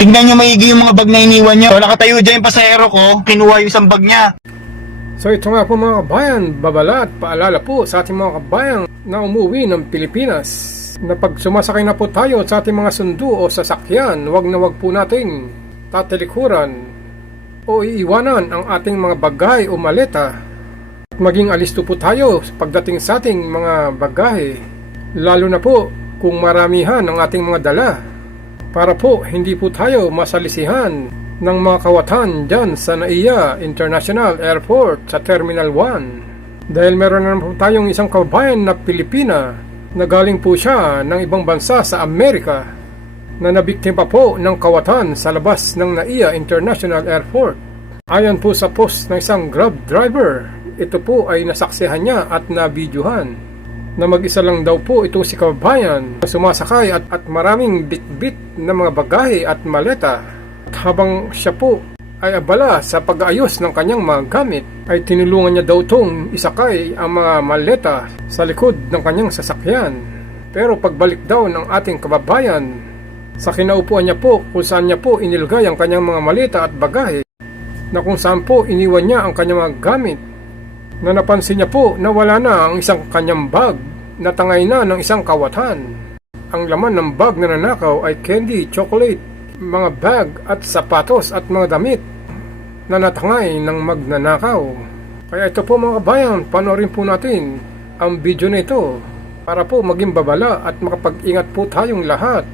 Tingnan nyo maigi yung mga bag na iniwan nyo. So, nakatayo dyan yung pasahero ko, kinuha yung isang bag niya. So ito nga po mga kabayan, babala at paalala po sa ating mga kabayan na umuwi ng Pilipinas. Na pag sumasakay na po tayo sa ating mga sundo o sasakyan, wag na wag po nating tatalikuran o iiwanan ang ating mga bagay o maleta. At maging alisto po tayo pagdating sa ating mga bagahe. Lalo na po kung maramihan ang ating mga dala para po hindi po tayo masalisihan ng mga kawatan dyan sa NAIA International Airport sa Terminal 1. Dahil meron na po tayong isang kabayan na Pilipina na galing po siya ng ibang bansa sa Amerika na nabiktima po ng kawatan sa labas ng NAIA International Airport. Ayon po sa post ng isang Grab driver, ito po ay nasaksihan niya at nabidyohan na mag-isa lang daw po ito si kabayan na sumasakay at, at maraming bitbit na mga bagahe at maleta. At habang siya po ay abala sa pag-ayos ng kanyang mga gamit, ay tinulungan niya daw itong isakay ang mga maleta sa likod ng kanyang sasakyan. Pero pagbalik daw ng ating kababayan, sa kinaupuan niya po kung saan niya po inilagay ang kanyang mga maleta at bagahe, na kung saan po iniwan niya ang kanyang mga gamit, na napansin niya po na wala na ang isang kanyang bag na tangay na ng isang kawatan. Ang laman ng bag na nanakaw ay candy, chocolate, mga bag at sapatos at mga damit na natangay ng magnanakaw. Kaya ito po mga kabayan, panoorin po natin ang video na ito para po maging babala at makapag-ingat po tayong lahat.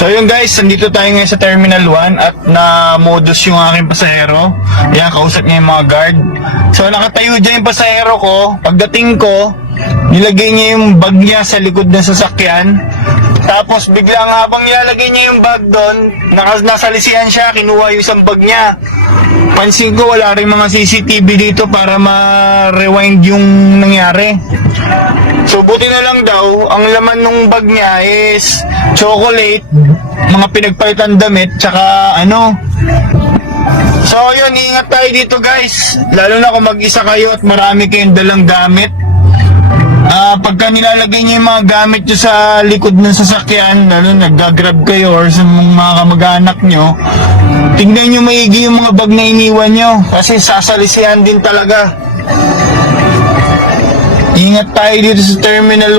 So yun guys, nandito tayo ngayon sa Terminal 1 at na-modus yung aking pasahero. Ayan, kausap niya yung mga guard. So nakatayo dyan yung pasahero ko. Pagdating ko, nilagay niya yung bag niya sa likod ng sasakyan. Tapos biglang habang nilalagay niya yung bag doon, naka, nasalisihan siya, kinuha yung isang bag niya. Pansin ko wala rin mga CCTV dito para ma-rewind yung nangyari. So buti na lang daw, ang laman nung bag niya is chocolate, mga pinagpalitan damit, tsaka ano. So yun, ingat tayo dito guys. Lalo na kung mag-isa kayo at marami kayong dalang gamit. Ah, pagka nilalagay niyo yung mga gamit nyo sa likod ng sasakyan, lalo nagga-grab kayo or sa mga kamag-anak nyo, tingnan nyo maigi yung mga bag na iniwan nyo kasi sasalisihan din talaga. Ingat tayo dito sa Terminal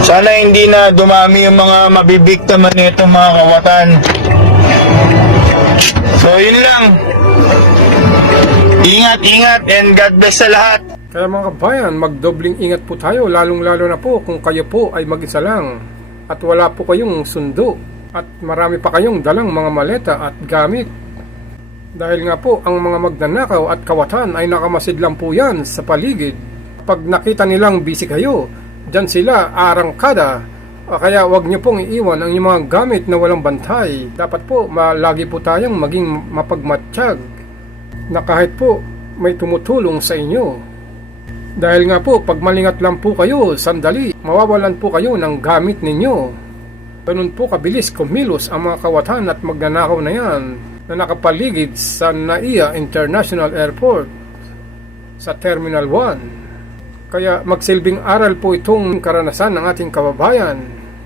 1. Sana hindi na dumami yung mga mabibiktima nito mga kawatan. So yun lang. Ingat, ingat, and God bless sa lahat. Kaya mga kabayan, magdobling ingat po tayo, lalong-lalo na po kung kayo po ay mag-isa lang at wala po kayong sundo at marami pa kayong dalang mga maleta at gamit. Dahil nga po, ang mga magnanakaw at kawatan ay nakamasid lang po yan sa paligid. Pag nakita nilang busy kayo, dyan sila arangkada. O Kaya wag niyo pong iiwan ang inyong mga gamit na walang bantay. Dapat po, malagi po tayong maging mapagmatsyag na kahit po may tumutulong sa inyo. Dahil nga po, pag malingat lang po kayo, sandali, mawawalan po kayo ng gamit ninyo. Ganun po kabilis kumilos ang mga kawatan at magnanakaw na yan na nakapaligid sa NAIA International Airport sa Terminal 1. Kaya magsilbing aral po itong karanasan ng ating kababayan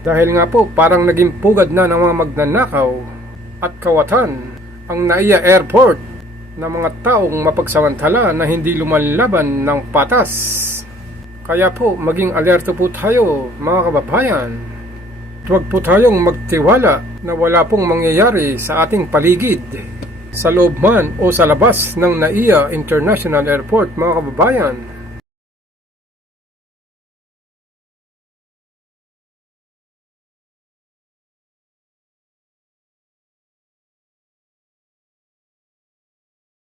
dahil nga po parang naging pugad na ng mga magnanakaw at kawatan ang NAIA Airport na mga taong mapagsamantala na hindi lumalalaban ng patas. Kaya po, maging alerto po tayo, mga kababayan. Huwag po tayong magtiwala na wala pong mangyayari sa ating paligid. Sa loob man o sa labas ng NAIA International Airport, mga kababayan.